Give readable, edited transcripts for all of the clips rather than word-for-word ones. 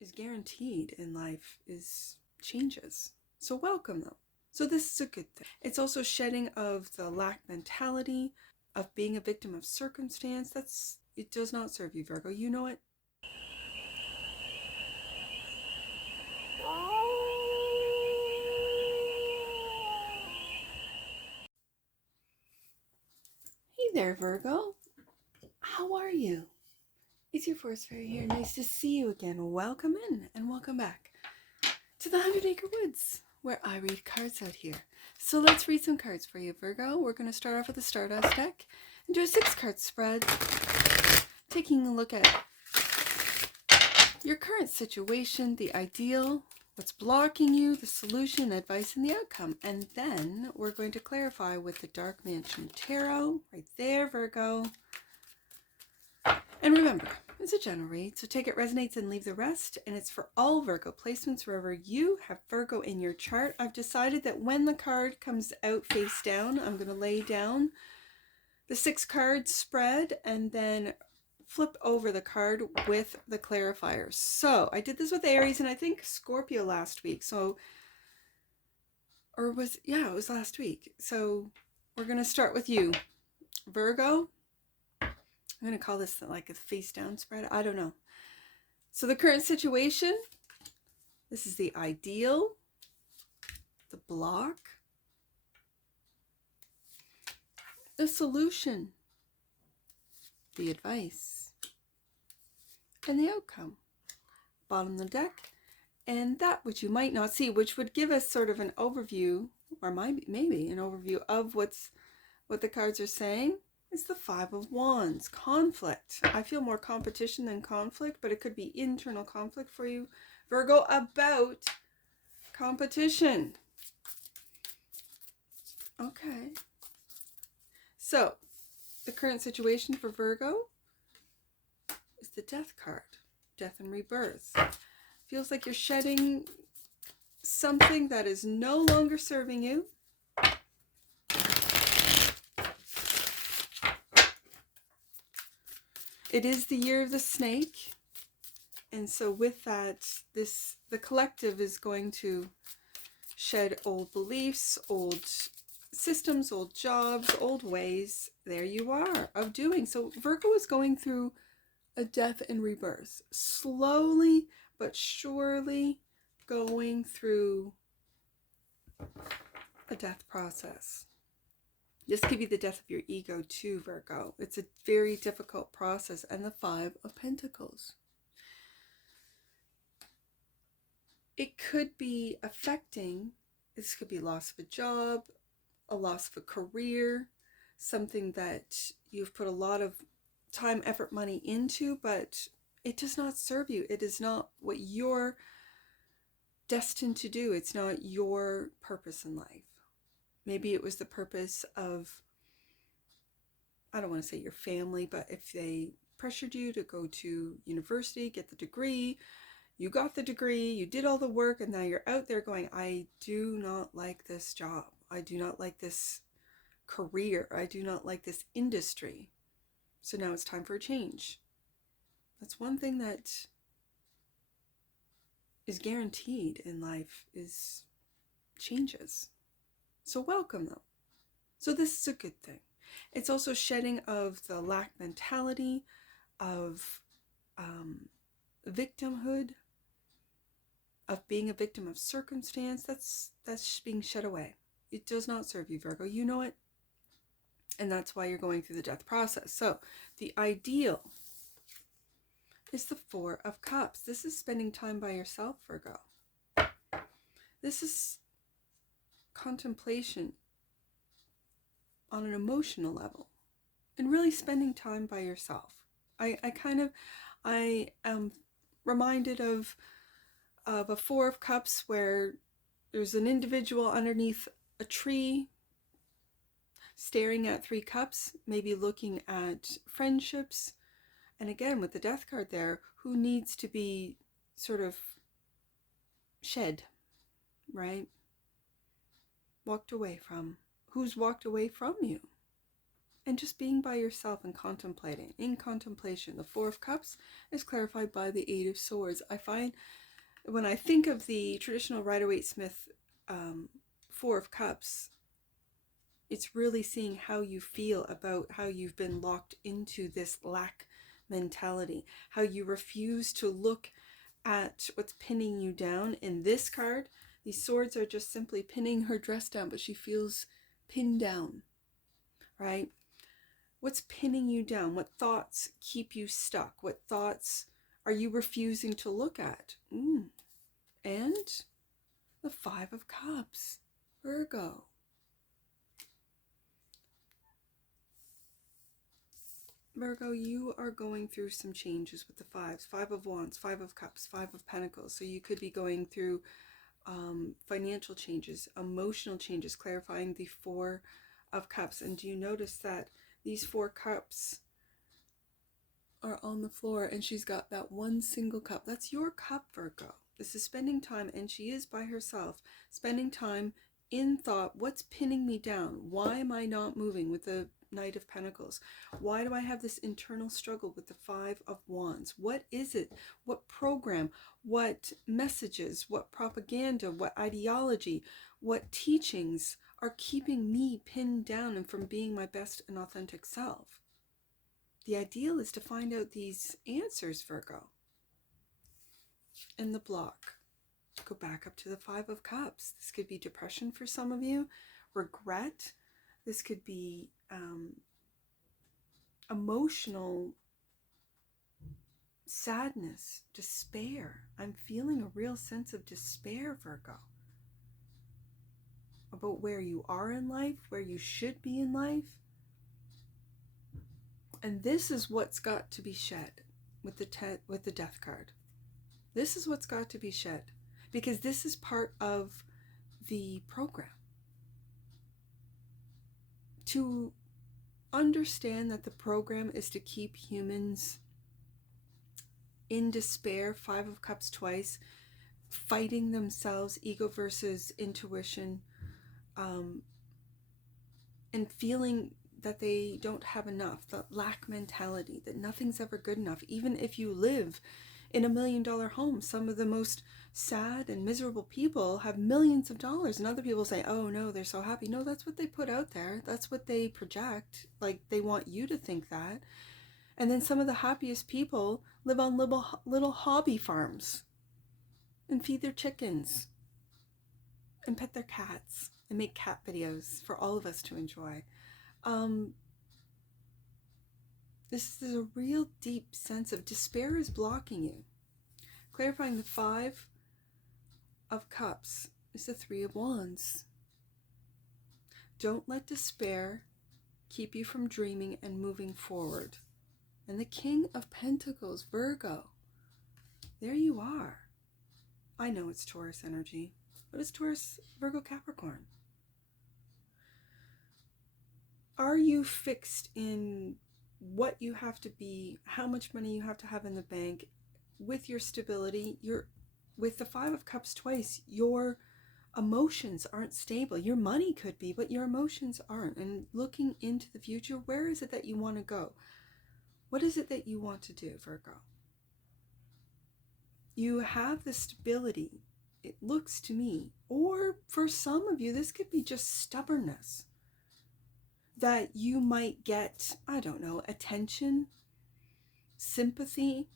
is guaranteed in life is changes. So welcome them. So this is a good thing. It's also shedding of the lack mentality of being a victim of circumstance. It does not serve you, Virgo. You know it. Hey there, Virgo. How are you? It's your force fairy here. Nice to see you again. Welcome in and welcome back to the 100 Acre Woods, where I read cards out here. So let's read some cards for you, Virgo. We're going to start off with the Stardust deck and do a 6-card spread, taking a look at your current situation, the ideal, what's blocking you, the solution, advice, and the outcome. And then we're going to clarify with the Dark Mansion Tarot, right there, Virgo. And remember, it's a general read, so take it resonates and leave the rest. And it's for all Virgo placements wherever you have Virgo in your chart. I've decided that when the card comes out face down, I'm going to lay down the 6-card spread and then flip over the card with the clarifiers. So I did this with Aries and I think Scorpio last week. So, it was last week. So we're going to start with you, Virgo. I'm going to call this like a face down spread. I don't know. So the current situation, this is the ideal, the block, the solution, the advice, and the outcome. Bottom of the deck, and that which you might not see, which would give us sort of an overview, or maybe an overview of what the cards are saying. It's the 5 of Wands, conflict. I feel more competition than conflict, but it could be internal conflict for you, Virgo, about competition. Okay. So, the current situation for Virgo is the Death card, death and rebirth. Feels like you're shedding something that is no longer serving you. It is the year of the snake, and so with that, the collective is going to shed old beliefs, old systems, old jobs, old ways. There you are of doing. So Virgo is going through a death and rebirth, slowly but surely going through a death process. This could be the death of your ego too, Virgo. It's a very difficult process. And the 5 of Pentacles. It could be affecting, this could be loss of a job, a loss of a career, something that you've put a lot of time, effort, money into, but it does not serve you. It is not what you're destined to do. It's not your purpose in life. Maybe it was the purpose of, I don't want to say your family, but if they pressured you to go to university, get the degree, you got the degree, you did all the work, and now you're out there going, I do not like this job. I do not like this career. I do not like this industry. So now it's time for a change. That's one thing that is guaranteed in life is changes. So welcome them. So this is a good thing. It's also shedding of the lack mentality of victimhood, of being a victim of circumstance. That's being shed away. It does not serve you, Virgo. You know it. And that's why you're going through the death process. So the ideal is the 4 of Cups. This is spending time by yourself, Virgo. This is contemplation on an emotional level and really spending time by yourself. I am reminded of a 4 of Cups where there's an individual underneath a tree staring at 3 cups, maybe looking at friendships. And again, with the Death card there, who needs to be sort of shed, right? Walked away from. Who's walked away from you? and just being by yourself and contemplating. In contemplation, the Four of Cups is clarified by the Eight of Swords. I find when I think of the traditional Rider-Waite-Smith Four of Cups, it's really seeing how you feel about how you've been locked into this lack mentality, how you refuse to look at what's pinning you down. In this card, these swords are just simply pinning her dress down, but she feels pinned down, right? What's pinning you down? What thoughts keep you stuck? What thoughts are you refusing to look at? And the Five of Cups, Virgo. Virgo, you are going through some changes with the fives. Five of Wands, Five of Cups, Five of Pentacles. So you could be going through financial changes, emotional changes, clarifying the Four of Cups. And do you notice that these four cups are on the floor and she's got that one single cup? That's your cup, Virgo. This is spending time, and she is by herself, spending time in thought. What's pinning me down? Why am I not moving with the Knight of Pentacles? Why do I have this internal struggle with the Five of Wands? What is it? What program? What messages? What propaganda? What ideology? What teachings are keeping me pinned down and from being my best and authentic self? The ideal is to find out these answers, Virgo. And the block. Go back up to the Five of Cups. This could be depression for some of you, regret. This could be emotional sadness, despair. I'm feeling a real sense of despair, Virgo, about where you are in life, where you should be in life. And this is what's got to be shed with the Death card. This is what's got to be shed, because this is part of the program. To understand that the program is to keep humans in despair, Five of Cups twice, fighting themselves, ego versus intuition, and feeling that they don't have enough, that lack mentality, that nothing's ever good enough. Even if you live in $1 million home, some of the most sad and miserable people have millions of dollars, and other people say, oh no, they're so happy. No, that's what they put out there. That's what they project. Like, they want you to think that. And then some of the happiest people live on little hobby farms and feed their chickens and pet their cats and make cat videos for all of us to enjoy. This is a real deep sense of despair is blocking you. Clarifying the Five of Cups is the Three of Wands. Don't let despair keep you from dreaming and moving forward. And the King of Pentacles, Virgo. There you are. I know it's Taurus energy, but it's Taurus, Virgo, Capricorn. Are you fixed in what you have to be, how much money you have to have in the bank, with your stability? With the Five of Cups twice, your emotions aren't stable. Your money could be, but your emotions aren't. And looking into the future, where is it that you want to go? What is it that you want to do, Virgo? You have the stability, it looks to me, or for some of you, this could be just stubbornness. That you might get, I don't know, attention, sympathy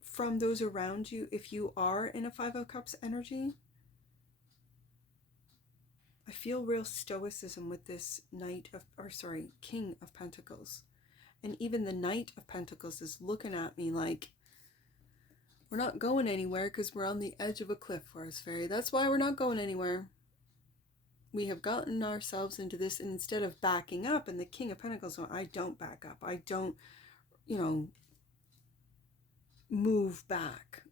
from those around you if you are in a Five of Cups energy. I feel real stoicism with this King of Pentacles. And even the Knight of Pentacles is looking at me like, we're not going anywhere because we're on the edge of a cliff, Forest Fairy. That's why we're not going anywhere. We have gotten ourselves into this, and instead of backing up, and the King of Pentacles, I don't back up. I don't, move back.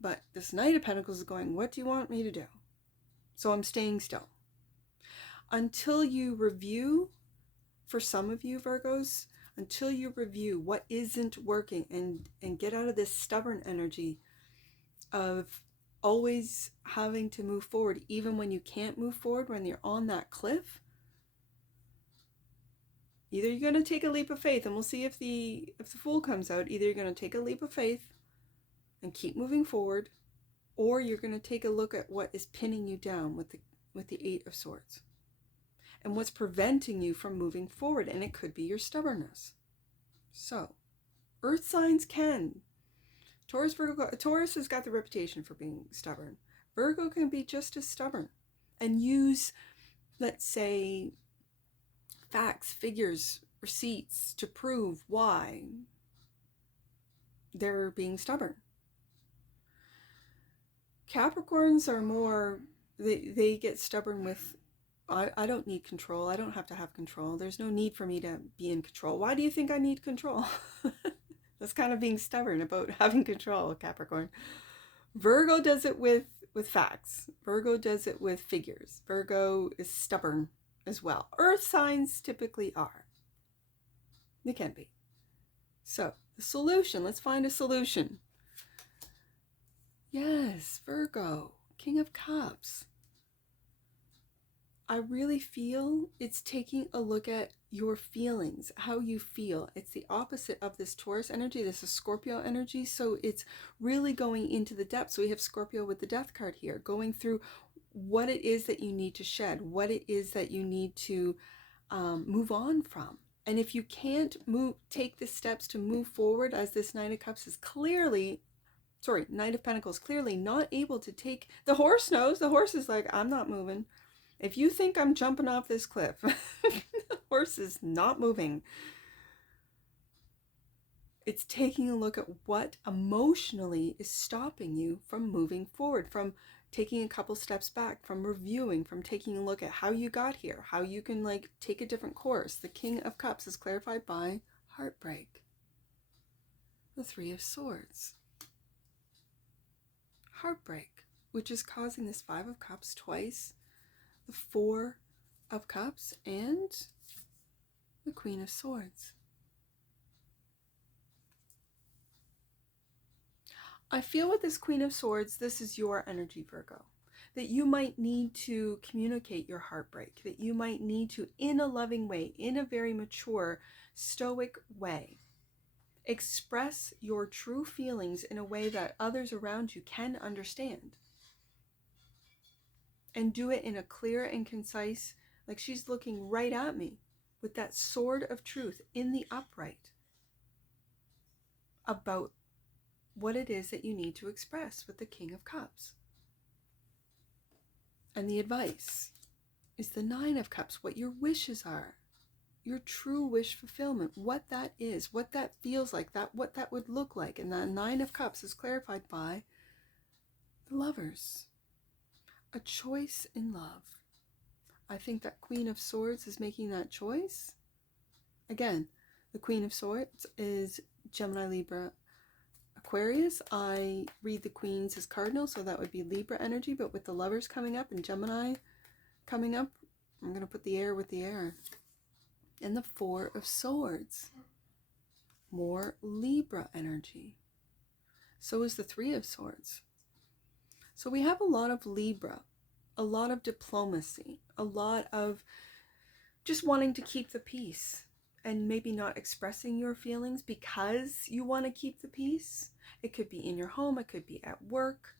But this Knight of Pentacles is going, what do you want me to do? So I'm staying still. Until you review, for some of you Virgos, until you review what isn't working and get out of this stubborn energy of always having to move forward, even when you can't move forward, when you're on that cliff, Either you're going to take a leap of faith, and we'll see if the Fool comes out. Either you're going to take a leap of faith and keep moving forward, or you're going to take a look at what is pinning you down with the Eight of Swords, and what's preventing you from moving forward. And it could be your stubbornness. So, earth signs can. Taurus, Virgo, Taurus has got the reputation for being stubborn. Virgo can be just as stubborn and use, let's say, facts, figures, receipts to prove why they're being stubborn. Capricorns are more, they get stubborn with, I don't need control. I don't have to have control. There's no need for me to be in control. Why do you think I need control? That's kind of being stubborn about having control, Capricorn. Virgo does it with facts. Virgo does it with figures. Virgo is stubborn as well. Earth signs typically are. They can be. So, the solution. Let's find a solution. Yes, Virgo, King of Cups. I really feel it's taking a look at your feelings, how you feel. It's the opposite of this Taurus energy. This is Scorpio energy. So it's really going into the depths. So we have Scorpio with the Death card here, going through what it is that you need to shed, what it is that you need to move on from. And if you can't take the steps to move forward, as this Knight of Cups is clearly, Knight of Pentacles, clearly not able to take, the horse knows, the horse is like, I'm not moving. If you think I'm jumping off this cliff, the horse is not moving. It's taking a look at what emotionally is stopping you from moving forward, from taking a couple steps back, from reviewing, from taking a look at how you got here, how you can take a different course. The King of Cups is clarified by heartbreak. The Three of Swords. Heartbreak, which is causing this Five of Cups twice, the Four of Cups, and the Queen of Swords. I feel with this Queen of Swords, this is your energy, Virgo. That you might need to communicate your heartbreak. That you might need to, in a loving way, in a very mature, stoic way, express your true feelings in a way that others around you can understand. And do it in a clear and concise, like she's looking right at me with that sword of truth in the upright about what it is that you need to express with the King of Cups. And the advice is the Nine of Cups, what your wishes are, your true wish fulfillment, what that is, what that feels like, what that would look like. And the Nine of Cups is clarified by the Lovers. A choice in love. I think that Queen of Swords is making that choice. Again, the Queen of Swords is Gemini, Libra, Aquarius. I read the Queens as cardinal, so that would be Libra energy, but with the Lovers coming up and Gemini coming up, I'm going to put the air with the air. And the Four of Swords. More Libra energy. So is the Three of Swords. So we have a lot of Libra, a lot of diplomacy, a lot of just wanting to keep the peace and maybe not expressing your feelings because you want to keep the peace. It could be in your home, it could be at work.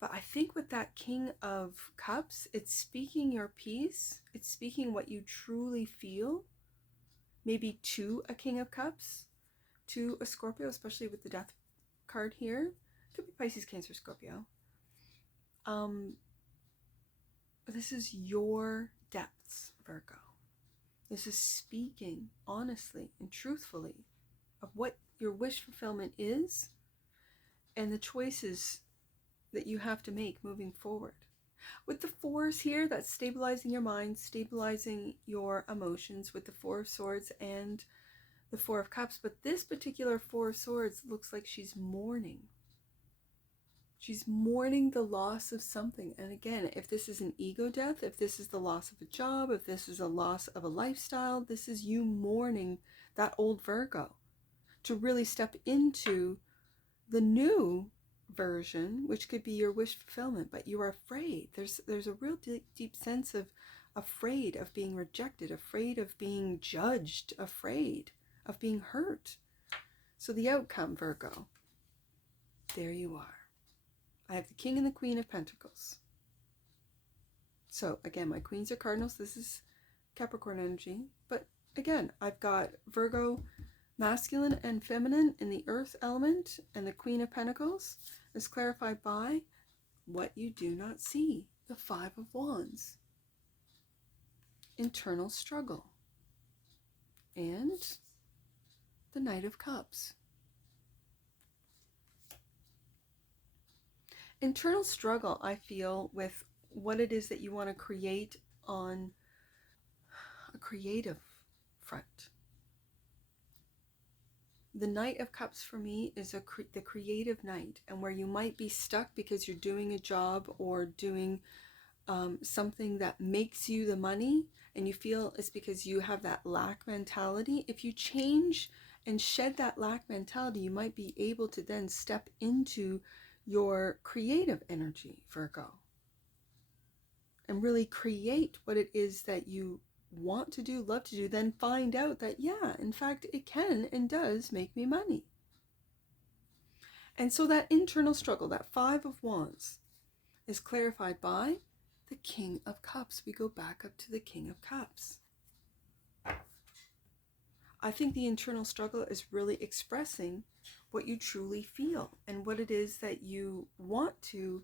But I think with that King of Cups, it's speaking your peace. It's speaking what you truly feel. Maybe to a King of Cups, to a Scorpio, especially with the Death card here. It could be Pisces, Cancer, Scorpio. This is your depths, Virgo. This is speaking honestly and truthfully of what your wish fulfillment is and the choices that you have to make moving forward. With the Fours here, that's stabilizing your mind, stabilizing your emotions with the Four of Swords and the Four of Cups. But this particular Four of Swords looks like she's mourning. She's mourning the loss of something. And again, if this is an ego death, if this is the loss of a job, if this is a loss of a lifestyle, this is you mourning that old Virgo to really step into the new version, which could be your wish fulfillment. But you are afraid. There's a real deep sense of afraid of being rejected, afraid of being judged, afraid of being hurt. So the outcome, Virgo, there you are. I have the King and the Queen of Pentacles. So again, my queens are cardinals. This is Capricorn energy. But again, I've got Virgo masculine and feminine in the earth element, and the Queen of Pentacles is clarified by what you do not see, the Five of Wands, internal struggle, and the Knight of Cups. Internal struggle, I feel, with what it is that you want to create on a creative front. The Knight of Cups for me is the creative knight, and where you might be stuck because you're doing a job or doing something that makes you the money, and you feel it's because you have that lack mentality. If you change and shed that lack mentality, you might be able to then step into your creative energy, Virgo, and really create what it is that you want to do, love to do, then find out that, yeah, in fact, it can and does make me money. And so that internal struggle, that Five of Wands, is clarified by the King of Cups. We go back up to the King of Cups. I think the internal struggle is really expressing what you truly feel and what it is that you want to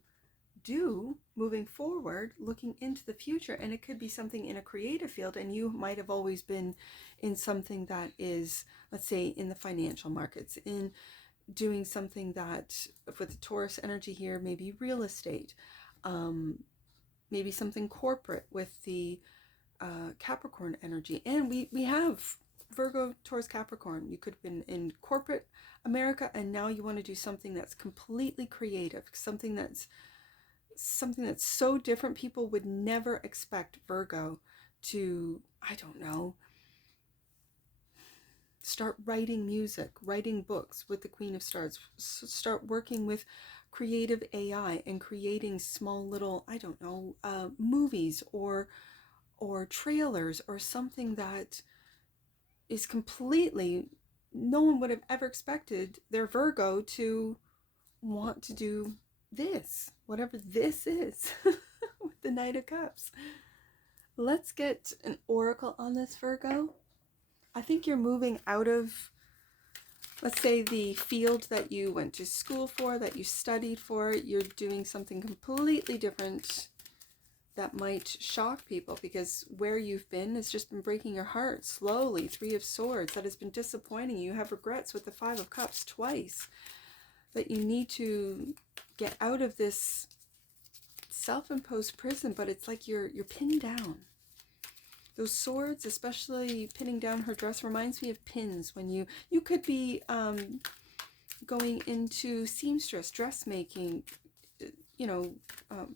do moving forward, looking into the future. And it could be something in a creative field, and you might have always been in something that is, let's say, in the financial markets, in doing something that, with the Taurus energy here, maybe real estate, maybe something corporate with the Capricorn energy. And we have Virgo, Taurus, Capricorn. You could have been in corporate America, and now you want to do something that's completely creative, something that's so different. People would never expect Virgo to, I don't know, start writing music, writing books with the Queen of Stars, start working with creative AI and creating small little, I don't know, movies or trailers or something that is completely, no one would have ever expected their Virgo to want to do this, whatever this is, with the Knight of Cups. Let's get an oracle on this, Virgo. I think you're moving out of, let's say, the field that you went to school for, that you studied for. You're doing something completely different that might shock people, because where you've been has just been breaking your heart slowly. Three of Swords, that has been disappointing. You have regrets with the Five of Cups twice, that you need to get out of this self-imposed prison, but it's like you're pinned down. Those swords, especially pinning down her dress, reminds me of pins. When you could be going into seamstress, dressmaking,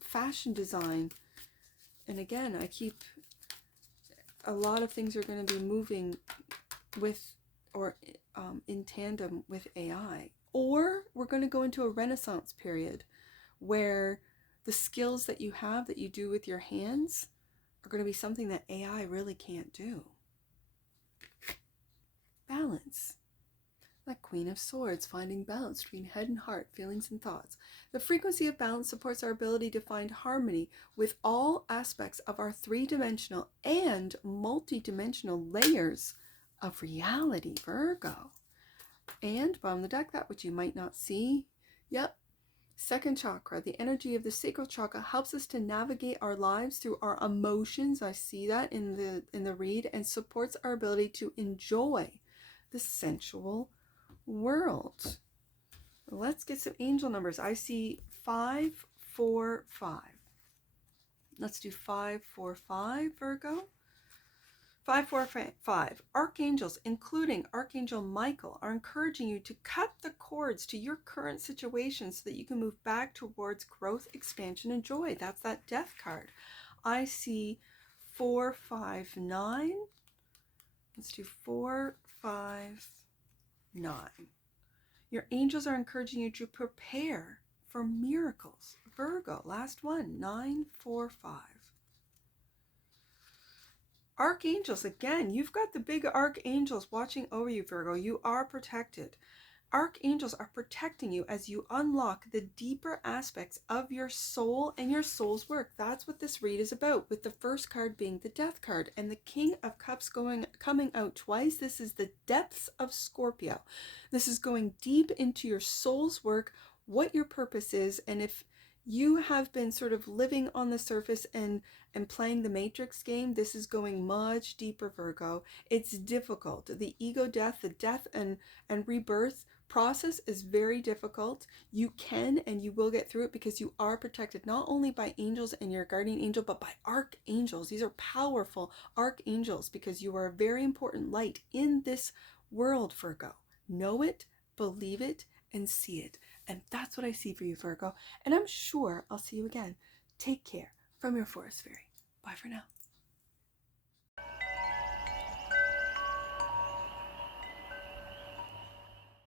fashion design. And again, a lot of things are going to be moving with or in tandem with AI. Or we're going to go into a Renaissance period where the skills that you have, that you do with your hands, are going to be something that AI really can't do. Balance. That Queen of Swords, finding balance between head and heart, feelings and thoughts. The frequency of balance supports our ability to find harmony with all aspects of our three-dimensional and multi-dimensional layers of reality, Virgo. And bottom of the deck, that which you might not see. Yep. Second chakra, the energy of the sacral chakra, helps us to navigate our lives through our emotions. I see that in the read, and supports our ability to enjoy the sensual world. Let's get some angel numbers. I see 545. Let's do 545, Virgo. 545. Archangels, including Archangel Michael, are encouraging you to cut the cords to your current situation so that you can move back towards growth, expansion, and joy. That's that Death card. I see 459. Let's do 459. Your angels are encouraging you to prepare for miracles. Virgo, last one, 945. Archangels, again, you've got the big archangels watching over you, Virgo. You are protected. Archangels are protecting you as you unlock the deeper aspects of your soul and your soul's work. That's what this read is about, with the first card being the Death card and the King of Cups coming out twice. This is the depths of Scorpio. This is going deep into your soul's work, what your purpose is, and if you have been sort of living on the surface and playing the Matrix game, this is going much deeper, Virgo. It's difficult. The ego death, the death and rebirth process is very difficult. You can and you will get through it because you are protected not only by angels and your guardian angel, but by archangels. These are powerful archangels because you are a very important light in this world, Virgo. Know it, believe it, and see it. And that's what I see for you, Virgo. And I'm sure I'll see you again. Take care from your forest fairy. Bye for now.